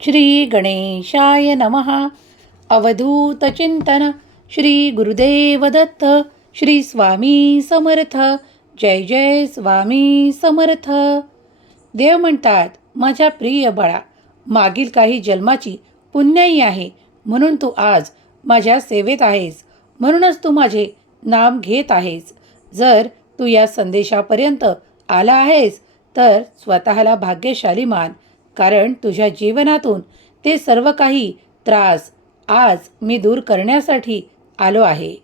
श्री गणेशाय नमः अवधूतचिंतन श्री गुरुदेव दत्त श्री स्वामी समर्थ। जय जय स्वामी समर्थ। देव म्हणतात माझ्या प्रिय बाळा मागील काही जन्माची पुण्याई आहे म्हणून तू आज माझ्या सेवेत आहेस म्हणूनच तू माझे नाम घेत आहेस. जर तू या संदेशापर्यंत आला आहेस तर स्वतःला भाग्यशाली मान कारण तुझ्या जीवनातून ते सर्व काही त्रास आज मी दूर करण्यासाठी आलो आहे.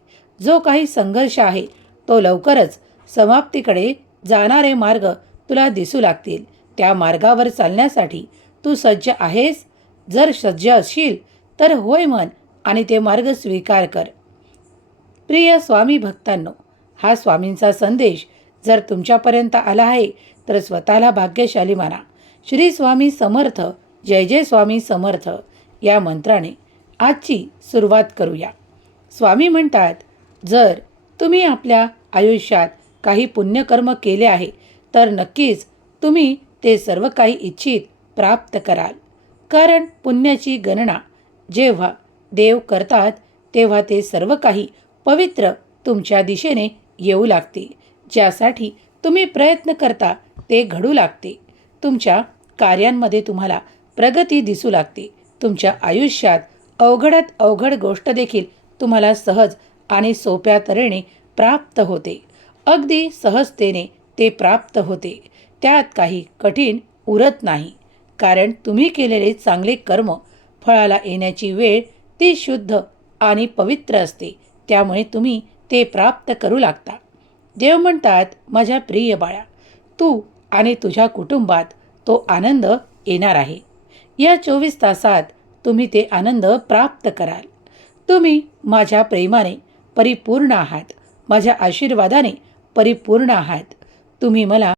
जो काही संघर्ष आहे तो लवकरच समाप्तीकडे जाणारे मार्ग तुला दिसू लागतील. त्या मार्गावर चालण्यासाठी तू सज्ज आहेस. जर सज्ज असशील तर होय मन आणि ते मार्ग स्वीकार कर. प्रिय स्वामी भक्तांनो हा स्वामींचा संदेश जर तुमच्यापर्यंत आला आहे तर स्वतःला भाग्यशाली माना. श्री स्वामी समर्थ जय जय स्वामी समर्थ या मंत्राने आजची सुरुवात करूया. स्वामी म्हणतात जर तुम्ही आपल्या आयुष्यात काही पुण्यकर्म केले आहे तर नक्कीच तुम्ही ते सर्व काही इच्छित प्राप्त कराल. कारण पुण्याची गणना जेव्हा देव करतात तेव्हा ते सर्व काही पवित्र तुमच्या दिशेने येऊ लागते. ज्यासाठी तुम्ही प्रयत्न करता ते घडू लागते. तुमच्या कार्यांमध्ये तुम्हाला प्रगती दिसू लागते. तुमच्या आयुष्यात अवघडात अवघड गोष्ट देखील तुम्हाला सहज आणि सोप्या तऱ्हेने प्राप्त होते. अगदी सहजतेने ते प्राप्त होते. त्यात काही कठीण उरत नाही. कारण तुम्ही केलेले चांगले कर्म फळाला येण्याची वेळ ती शुद्ध आणि पवित्र असते. त्यामुळे तुम्ही ते प्राप्त करू लागता. देव म्हणतात माझ्या प्रिय बाळा तू आणि तुझ्या कुटुंबात तो आनंद येणार आहे. या चोवीस तासात तुम्ही ते आनंद प्राप्त कराल. तुम्ही माझ्या प्रेमाने परिपूर्ण आहात. माझ्या आशीर्वादाने परिपूर्ण आहात. तुम्ही मला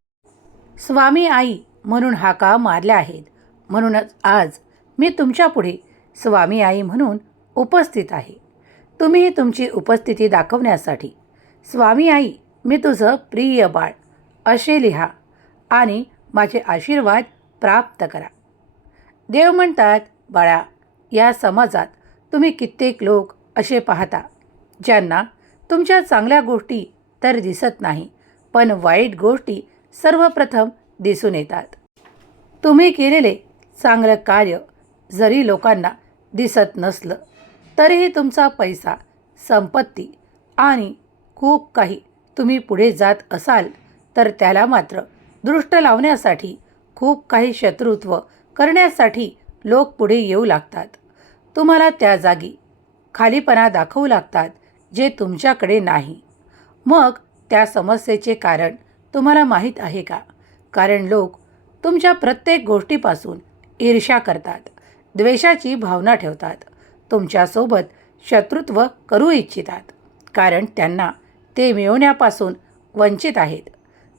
स्वामी आई म्हणून हाका मारल्या आहेत? म्हणूनच आज मी तुमच्यापुढे स्वामी आई म्हणून उपस्थित आहे. तुम्ही तुमची उपस्थिती दाखवण्यासाठी स्वामी आई मी तुझं प्रिय बाळ असे लिहा आणि माझे आशीर्वाद प्राप्त करा. देव म्हणतात बाळा या समाजात तुम्ही कित्येक लोक असे पाहता ज्यांना तुमच्या चांगल्या गोष्टी तर दिसत नाही पण वाईट गोष्टी सर्वप्रथम दिसून येतात. तुम्ही केलेले चांगलं कार्य जरी लोकांना दिसत नसलं तरीही तुमचा पैसा संपत्ती आणि खूप काही तुम्ही पुढे जात असाल तर त्याला मात्र दृष्ट लावण्यासाठी खूप काही शत्रुत्व करण्यासाठी लोक पुढे येऊ लागतात. तुम्हाला त्या जागी खालीपणा दाखवू लागतात जे तुमच्याकडे नाही. मग त्या समस्येचे कारण तुम्हाला माहीत आहे का? कारण लोक तुमच्या प्रत्येक गोष्टीपासून ईर्ष्या करतात द्वेषाची भावना ठेवतात तुमच्यासोबत शत्रुत्व करू इच्छितात. कारण त्यांना ते मिळवण्यापासून वंचित आहेत.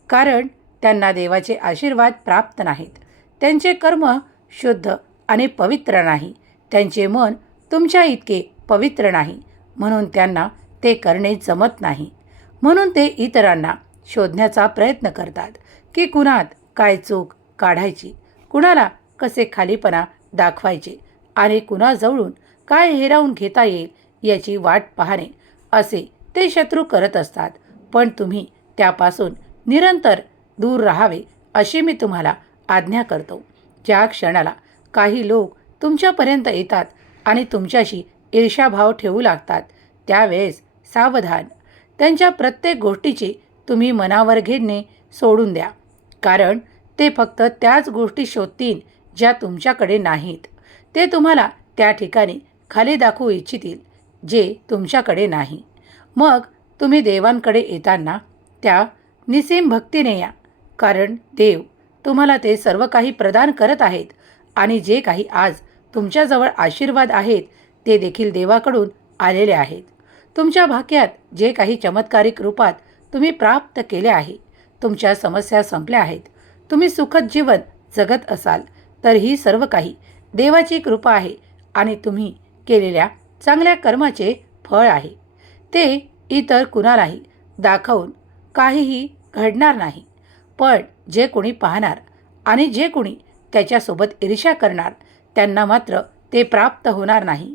कारण त्यांना देवाचे आशीर्वाद प्राप्त नाहीत. त्यांचे कर्म शुद्ध आणि पवित्र नाही. त्यांचे मन तुमच्या इतके पवित्र नाही. म्हणून त्यांना ते करणे जमत नाही. म्हणून ते इतरांना शोधण्याचा प्रयत्न करतात. की कुणात काय चूक काढायची? कुणाला कसे खालीपणा दाखवायचे? आणि कुणाजवळून काय हेरावून घेता येईल याची वाट पाहणे असे ते शत्रू करत असतात. पण तुम्ही त्यापासून निरंतर दूर राहावे अशी मी तुम्हाला आज्ञा करतो. ज्या क्षणाला काही लोक तुमच्यापर्यंत येतात आणि तुमच्याशी ईर्षाभाव ठेवू लागतात त्यावेळेस सावधान. त्यांच्या प्रत्येक गोष्टीची तुम्ही मनावर घेणे सोडून द्या. कारण ते फक्त त्याच गोष्टी शोधतील ज्या तुमच्याकडे नाहीत. ते तुम्हाला त्या ठिकाणी खाली दाखवू इच्छितील जे तुमच्याकडे नाही. मग तुम्ही देवांकडे येताना त्या निसीम भक्तीने या. कारण देव तुम्हाला ते सर्व काही प्रदान करत आहेत आणि जे काही आज तुमच्याजवळ आशीर्वाद आहेत ते देखील देवाकडून आलेले आहेत. तुमच्या भाग्यात जे काही चमत्कारिक रूपात तुम्ही प्राप्त केले आहे तुमच्या समस्या संपल्या आहेत. तुम्ही सुखद जीवन जगत असाल तर ही सर्व काही देवाची कृपा आहे आणि तुम्ही केलेल्या चांगल्या कर्माचे फळ आहे. ते इतर कुणालाही दाखवून काहीही घडणार नाही. पण जे कोणी पाहणार आणि जे कोणी त्याच्यासोबत ईर्ष्या करणार त्यांना मात्र ते प्राप्त होणार नाही.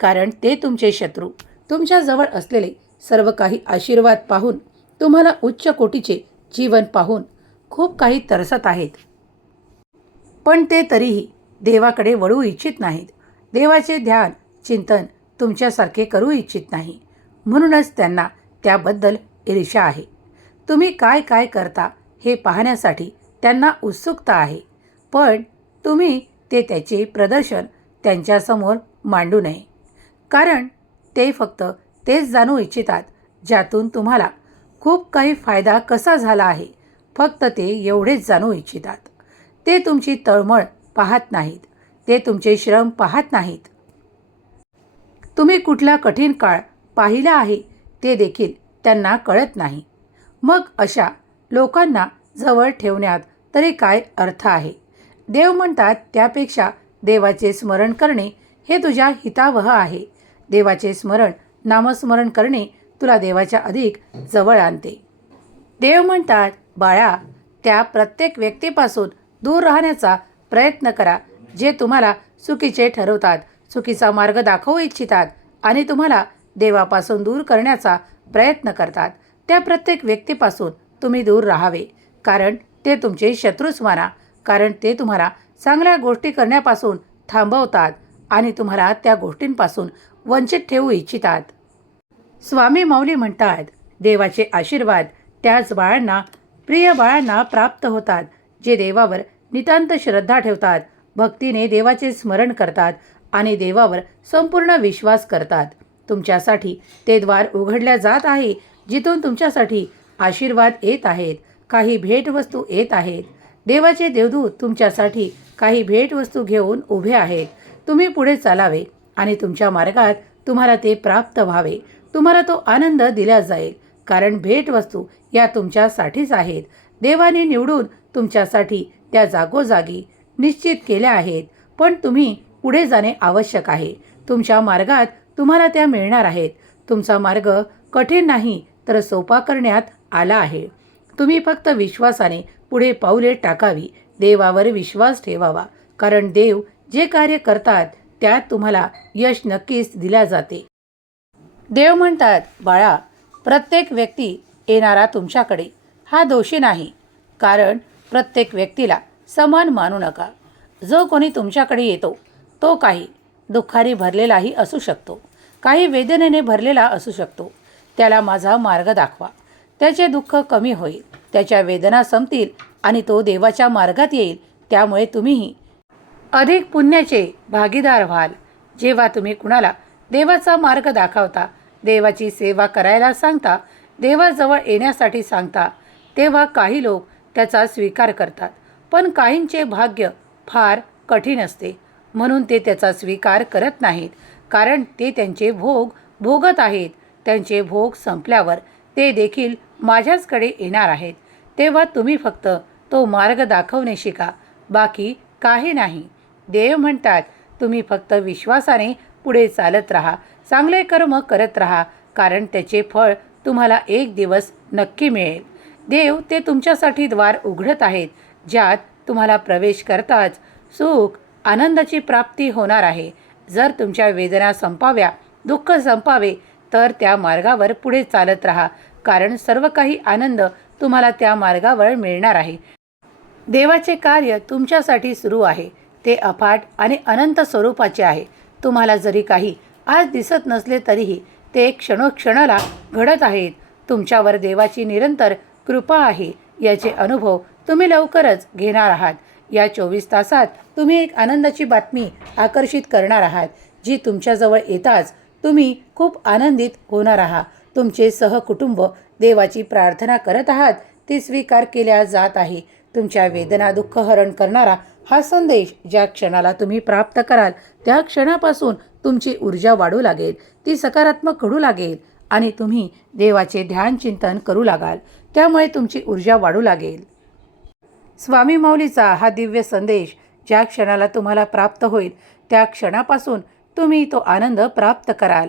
कारण ते तुमचे शत्रू. तुमच्याजवळ असलेले सर्व काही आशीर्वाद पाहून तुम्हाला उच्च कोटीचे जीवन पाहून खूप काही तरसत आहेत. पण ते तरीही देवाकडे वळू इच्छित नाहीत. देवाचे ध्यान चिंतन तुमच्यासारखे करू इच्छित नाही. म्हणूनच त्यांना त्याबद्दल ईर्षा आहे. तुम्ही काय काय करता हे पाहण्यासाठी त्यांना उत्सुकता आहे. पण तुम्ही ते त्याचे प्रदर्शन त्यांच्यासमोर मांडू नये. कारण ते फक्त तेच जाणू इच्छितात ज्यातून तुम्हाला खूप काही फायदा कसा झाला आहे. फक्त ते एवढेच जाणू इच्छितात. ते तुमची तळमळ पाहत नाहीत. ते तुमचे श्रम पाहत नाहीत. तुम्ही कुठला कठीण काळ पाहिला आहे ते देखील त्यांना कळत नाही. मग अशा लोकांना जवळ ठेवण्यात तरी काय अर्थ आहे? देव म्हणतात त्यापेक्षा देवाचे स्मरण करणे हे तुझ्या हितावह आहे. देवाचे स्मरण नामस्मरण करणे तुला देवाच्या अधिक जवळ आणते. देव म्हणतात बाळा त्या प्रत्येक व्यक्तीपासून दूर राहण्याचा प्रयत्न करा जे तुम्हाला चुकीचे ठरवतात चुकीचा मार्ग दाखवू इच्छितात आणि तुम्हाला देवापासून दूर करण्याचा प्रयत्न करतात. त्या प्रत्येक व्यक्तीपासून तुम्ही दूर राहावे. कारण ते तुमचे शत्रूच माना कारण ते तुम्हाला चांगल्या गोष्टी करण्यापासून थांबवतात आणि तुम्हाला त्या गोष्टींपासून वंचित ठेवू इच्छितात. स्वामी माऊली म्हणतात देवाचे आशीर्वाद त्याच बाळांना प्रिय बाळांना प्राप्त होतात जे देवावर नितांत श्रद्धा ठेवतात भक्तीने देवाचे स्मरण करतात आणि देवावर संपूर्ण विश्वास करतात. तुमच्यासाठी ते द्वार उघडल्या जात आहे जिथून तुमच्यासाठी आशीर्वाद येत आहेत काही भेटवस्तू येत आहेत. देवाचे देवदूत तुमच्यासाठी काही भेटवस्तू घेऊन उभे आहेत. तुम्ही पुढे चालावे आणि तुमच्या मार्गात तुम्हाला ते प्राप्त व्हावे. तुम्हाला तो आनंद दिला जाईल कारण भेटवस्तू या तुमच्यासाठीच आहेत. देवाने निवडून तुमच्यासाठी त्या जागोजागी निश्चित केल्या आहेत पण तुम्ही पुढे जाणे आवश्यक आहे. तुमच्या मार्गात तुम्हाला त्या मिळणार आहेत. तुमचा मार्ग कठीण नाही तर सोपा करण्यात आला आहे. तुम्ही फक्त विश्वासाने पुढे पाऊले टाकावी. देवावर विश्वास ठेवावा. कारण देव जे कार्य करतात त्यात तुम्हाला यश नक्कीच दिल्या जाते. देव म्हणतात बाळा प्रत्येक व्यक्ती येणारा तुमच्याकडे. हा दोषी नाही. कारण प्रत्येक व्यक्तीला समान मानू नका. जो कोणी तुमच्याकडे येतो तो काही दुःखाने भरलेलाही असू शकतो. काही वेदनेने भरलेला असू शकतो. त्याला माझा मार्ग दाखवा. त्याचे दुःख कमी होईल. त्याच्या वेदना संपतील आणि तो देवाच्या मार्गात येईल. त्यामुळे तुम्हीही अधिक पुण्याचे भागीदार व्हाल. जेव्हा तुम्ही कुणाला देवाचा मार्ग दाखवता देवाची सेवा करायला सांगता देवाजवळ येण्यासाठी सांगता तेव्हा काही लोक त्याचा स्वीकार करतात. पण काहींचे भाग्य फार कठीण असते. म्हणून ते त्याचा स्वीकार करत नाहीत. कारण ते त्यांचे भोग भोगत आहेत. त्यांचे भोग संपल्यावर ते देखील माझ्याचकडे येणार आहेत. तेव्हा तुम्ही फक्त तो मार्ग दाखवणे शिका. बाकी काही नाही. देव म्हणतात तुम्ही फक्त विश्वासाने पुढे चालत राहा. चांगले कर्म करत राहा कारण त्याचे फळ तुम्हाला एक दिवस नक्की मिळेल. देव ते तुमच्यासाठी द्वार उघडत आहेत ज्यात तुम्हाला प्रवेश करताच सुख आनंदाची प्राप्ती होणार आहे. जर तुमच्या वेदना संपाव्या दुःख संपावे तर त्या मार्गावर पुढे चालत राहा. कारण सर्व काही आनंद तुम्हाला त्या मार्गावर मिळणार आहे. देवाचे कार्य तुमच्यासाठी सुरू आहे. ते अफाट आणि अनंत स्वरूपाचे आहे. तुम्हाला जरी काही आज दिसत नसले तरीही ते क्षणोक्षणाला घडत आहेत. तुमच्यावर देवाची निरंतर कृपा आहे. याचे अनुभव तुम्ही लवकरच घेणार आहात. या चोवीस तासात तुम्ही एक आनंदाची बातमी आकर्षित करणार आहात जी तुमच्याजवळ येताच तुम्ही खूप आनंदित होणार आहात. तुमचे सहकुटुंब देवाची प्रार्थना करत आहात ती स्वीकार केल्या जात आहे. तुमच्या वेदना दुःख हरण करणारा हा संदेश ज्या क्षणाला तुम्ही प्राप्त कराल त्या क्षणापासून तुमची ऊर्जा वाढू लागेल ती सकारात्मक घडू लागेल आणि तुम्ही देवाचे ध्यान चिंतन करू लागाल त्यामुळे तुमची ऊर्जा वाढू लागेल. स्वामी माऊलीचा हा दिव्य संदेश ज्या क्षणाला तुम्हाला प्राप्त होईल त्या क्षणापासून तुम्ही तो आनंद प्राप्त कराल.